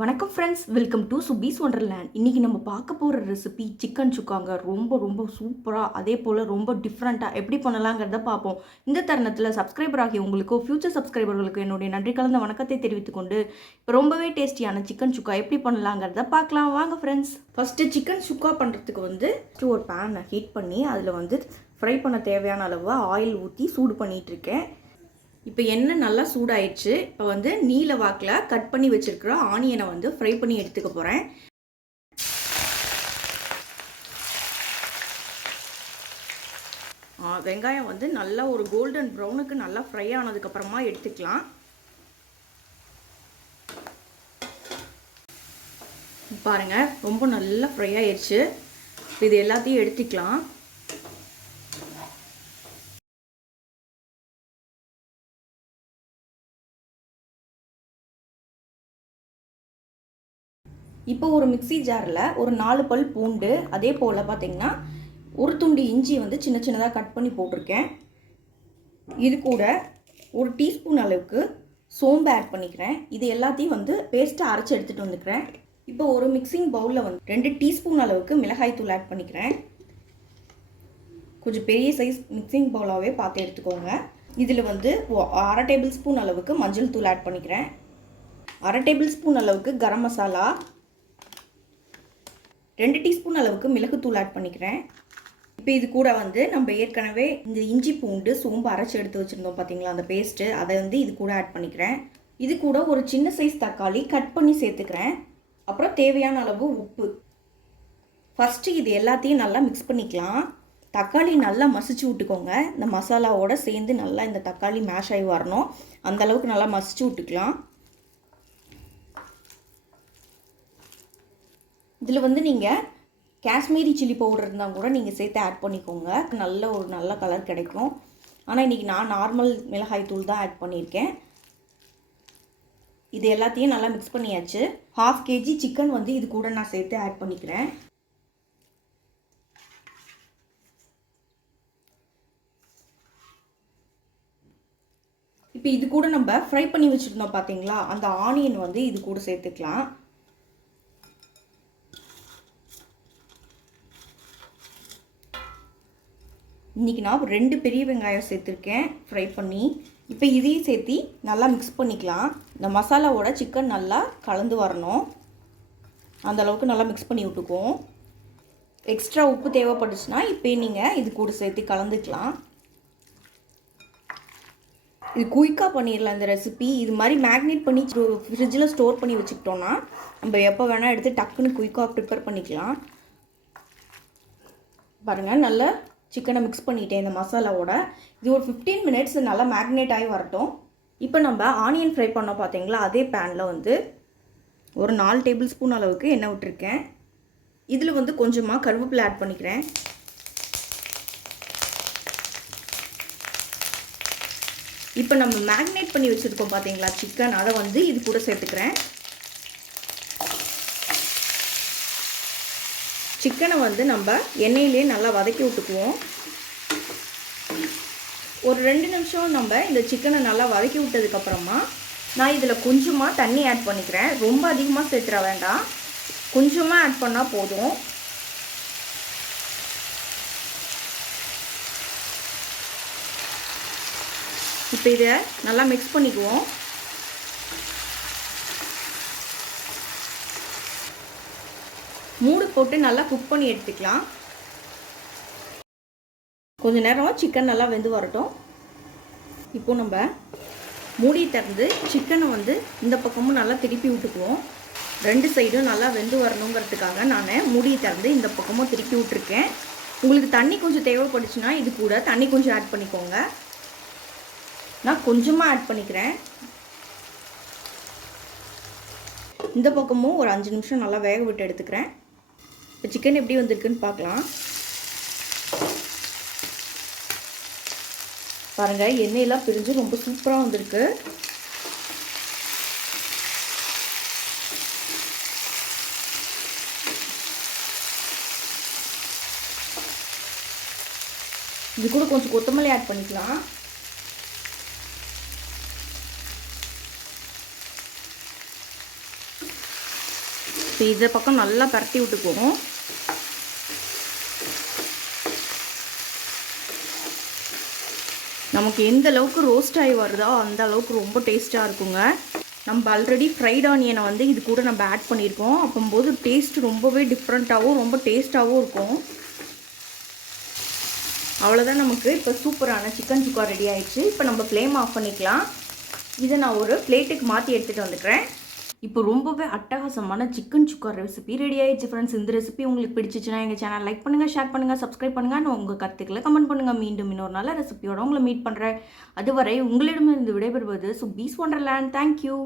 வணக்கம் friends, welcome to சுபீஸ் wonderland. இன்றைக்கி நம்ம பார்க்க போகிற ரெசிபி சிக்கன் சுக்காங்க. ரொம்ப சூப்பராக, அதே போல் ரொம்ப டிஃப்ரெண்ட்டாக எப்படி பண்ணலாங்கிறத பார்ப்போம். இந்த தருணத்தில் சப்ஸ்கிரைபர் ஆகிய உங்களுக்கோ ஃப்யூச்சர் சப்ஸ்கிரைபர்களுக்கு என்னுடைய நன்றி கலந்த வணக்கத்தை தெரிவித்துக்கொண்டு இப்போ ரொம்பவே டேஸ்டியான சிக்கன் சுக்கா எப்படி பண்ணலாங்கிறத பார்க்கலாம் வாங்க ஃப்ரெண்ட்ஸ். ஃபஸ்ட்டு சிக்கன் சுக்கா பண்ணுறதுக்கு ஒரு பேனை ஹீட் பண்ணி அதில் ஃப்ரை பண்ண தேவையான அளவு ஆயில் ஊற்றி சூடு பண்ணிகிட்ருக்கேன். இப்போ எண்ணெய் நல்லா சூடாயிடுச்சு. இப்போ நீல வாக்கில் கட் பண்ணி வச்சுருக்கிற ஆனியனை ஃப்ரை பண்ணி எடுத்துக்க போகிறேன். வெங்காயம் நல்லா ஒரு கோல்டன் ப்ரௌனுக்கு நல்லா ஃப்ரை ஆனதுக்கப்புறமா எடுத்துக்கலாம். பாருங்கள், ரொம்ப நல்லா ஃப்ரை ஆயிடுச்சு. இது எல்லாத்தையும் எடுத்துக்கலாம். இப்போ ஒரு மிக்சி ஜாரில் ஒரு 4 பல் பூண்டு, அதே போல் பார்த்திங்கன்னா ஒரு துண்டு இஞ்சி சின்ன சின்னதாக கட் பண்ணி போட்டிருக்கேன். இது கூட ஒரு டீஸ்பூன் அளவுக்கு சோம்பு ஆட் பண்ணிக்கிறேன். இது எல்லாத்தையும் பேஸ்ட்டாக அரைச்சி எடுத்துகிட்டு வந்துக்கிறேன். இப்போ ஒரு மிக்சிங் பவுலில் 2 டீஸ்பூன் அளவுக்கு மிளகாய் தூள் ஆட் பண்ணிக்கிறேன். கொஞ்சம் பெரிய சைஸ் மிக்சிங் பவுலாகவே பார்த்து எடுத்துக்கோங்க. இதில் 1/2 டேபிள் ஸ்பூன் அளவுக்கு மஞ்சள் தூள் ஆட் பண்ணிக்கிறேன். 1/2 டேபிள் ஸ்பூன் அளவுக்கு கரம் மசாலா, 2 டீஸ்பூன் அளவுக்கு மிளகுத்தூள் ஆட் பண்ணிக்கிறேன். இப்போ இது கூட நம்ம ஏற்கனவே இந்த இஞ்சி பூண்டு சோம்பு அரைச்சி எடுத்து வச்சுருந்தோம் பார்த்தீங்களா, அந்த பேஸ்ட்டு, அதை இது கூட ஆட் பண்ணிக்கிறேன். இது கூட ஒரு சின்ன சைஸ் தக்காளி கட் பண்ணி சேர்த்துக்கிறேன். அப்புறம் தேவையான அளவு உப்பு. ஃபஸ்ட்டு இது எல்லாத்தையும் நல்லா மிக்ஸ் பண்ணிக்கலாம். தக்காளி நல்லா மசிச்சு விட்டுக்கோங்க. இந்த மசாலாவோடு சேர்ந்து நல்லா இந்த தக்காளி மேஷ் ஆகி வரணும். அந்தளவுக்கு நல்லா மசிச்சு விட்டுக்கலாம். இதில் நீங்கள் காஷ்மீரி சில்லி பவுடர் இருந்தால் கூட நீங்கள் சேர்த்து ஆட் பண்ணிக்கோங்க. நல்ல கலர் கிடைக்கும். ஆனால் இன்றைக்கி நான் நார்மல் மிளகாய் தூள் தான் ஆட் பண்ணியிருக்கேன். இது எல்லாத்தையும் நல்லா மிக்ஸ் பண்ணியாச்சு. 1/2 kg சிக்கன் இது கூட நான் சேர்த்து ஆட் பண்ணிக்கிறேன். இப்போ இது கூட நம்ம ஃப்ரை பண்ணி வச்சுருந்தோம் பார்த்தீங்களா, அந்த ஆனியன் இது கூட சேர்த்துக்கலாம். இன்றைக்கி நான் 2 பெரிய வெங்காயம் சேர்த்துருக்கேன் ஃப்ரை பண்ணி. இப்போ இதையும் சேர்த்து நல்லா மிக்ஸ் பண்ணிக்கலாம். இந்த மசாலாவோட சிக்கன் நல்லா கலந்து வரணும். அந்தளவுக்கு நல்லா மிக்ஸ் பண்ணி விட்டுக்குவோம். எக்ஸ்ட்ரா உப்பு தேவைப்பட்டுச்சுன்னா இப்போ நீங்கள் இது கூட சேர்த்து கலந்துக்கலாம். இது குயிக்காக பண்ணிடலாம் இந்த ரெசிபி. இது மாதிரி மேக்னேட் பண்ணி ஃப்ரிட்ஜில் ஸ்டோர் பண்ணி வச்சுக்கிட்டோன்னா நம்ம எப்போ வேணால் எடுத்து டக்குன்னு குயிக்காக ப்ரிப்பேர் பண்ணிக்கலாம். பாருங்கள், நல்லா சிக்கனை மிக்ஸ் பண்ணிட்டேன் இந்த மசாலாவோட. இது ஒரு 15 மினிட்ஸ் நல்லா மேக்னேட் ஆகி வரட்டும். இப்போ நம்ம ஆனியன் ஃப்ரை பண்ணோம் பார்த்தீங்களா, அதே பேனில் ஒரு 4 டேபிள் ஸ்பூன் அளவுக்கு எண்ணெய் விட்டுருக்கேன். இதில் கொஞ்சமாக கருவேப்பிலை ஆட் பண்ணிக்கிறேன். இப்போ நம்ம மேக்னேட் பண்ணி வச்சுருக்கோம் பார்த்தீங்களா சிக்கன், அதை இது கூட சேர்த்துக்கிறேன். சிக்கனை நம்ம எண்ணெயிலே நல்லா வதக்கி விட்டுக்குவோம். ஒரு 2 நிமிஷம் நம்ம இந்த சிக்கனை நல்லா வதக்கி விட்டதுக்கப்புறமா நான் இதில் கொஞ்சமாக தண்ணி ஆட் பண்ணிக்கிறேன். ரொம்ப அதிகமாக சேர்த்துற வேண்டாம், கொஞ்சமாக ஆட் பண்ணால் போதும். இப்போ இதை நல்லா மிக்ஸ் பண்ணிக்குவோம். மூடு போட்டு நல்லா குக் பண்ணி எடுத்துக்கலாம். கொஞ்ச நேரம் சிக்கன் நல்லா வெந்து வரட்டும். இப்போது நம்ம மூடி திறந்து சிக்கனை இந்த பக்கமும் நல்லா திருப்பி விட்டுக்குவோம். 2 சைடும் நல்லா வெந்து வரணுங்கிறதுக்காக நான் மூடியை திறந்து இந்த பக்கமும் திருப்பி விட்டுருக்கேன். உங்களுக்கு தண்ணி கொஞ்சம் தேவைப்படுச்சுன்னா இது கூட தண்ணி கொஞ்சம் ஆட் பண்ணிக்கோங்க. நான் கொஞ்சமாக ஆட் பண்ணிக்கிறேன். இந்த பக்கமும் ஒரு 5 நிமிஷம் நல்லா வேக விட்டு எடுத்துக்கிறேன். இப்போ சிக்கன் எப்படி வந்திருக்குன்னு பார்க்கலாம். பாருங்கள், எண்ணெயெல்லாம் பிரிஞ்சு ரொம்ப சூப்பராக வந்திருக்கு. இது கூட கொஞ்சம் கொத்தமல்லி ஆட் பண்ணிக்கலாம். ஸோ இந்த பக்கம் நல்லா பரட்டி விட்டுக்குவோம். நமக்கு எந்த அளவுக்கு ரோஸ்ட் ஆகி வருதோ அந்த அளவுக்கு ரொம்ப டேஸ்ட்டாக இருக்குங்க. நம்ம ஆல்ரெடி ஃப்ரைட் ஆனியனை வந்து இது கூட நம்ம ஆட் பண்ணியிருக்கோம். அப்போது டேஸ்ட் ரொம்பவே டிஃப்ரெண்ட்டாகவும் ரொம்ப டேஸ்ட்டாகவும் இருக்கும். அவ்வளோதான், நமக்கு இப்போ சூப்பரான சிக்கன் சுக்கா ரெடி ஆயிடுச்சு. இப்போ நம்ம ஃப்ளேம் ஆஃப் பண்ணிக்கலாம். இதை நான் ஒரு பிளேட்டுக்கு மாற்றி எடுத்துகிட்டு வந்துக்கிறேன். இப்போ ரொம்பவே அட்டகாசமான சிக்கன் சுக்கா ரெசிபி ரெடி ஆயிடுச்சு ஃப்ரெண்ட்ஸ். இந்த ரெசிபி உங்களுக்கு பிடிச்சிச்சுன்னா எங்கள் சேனல் லைக் பண்ணுங்கள், ஷேர் பண்ணுங்கள், சப்ஸ்கிரைப் பண்ணுங்கள். உங்கள் கருத்துக்களை கமெண்ட் பண்ணுங்கள். மீண்டும் இன்னொரு நல்ல ரெசிபியோட உங்களை மீட் பண்ணுறேன். அதுவரை உங்களிடமிருந்து விடைபெறுவது சுபீஸ் ஒண்டர்லேண்ட். தேங்க்யூ.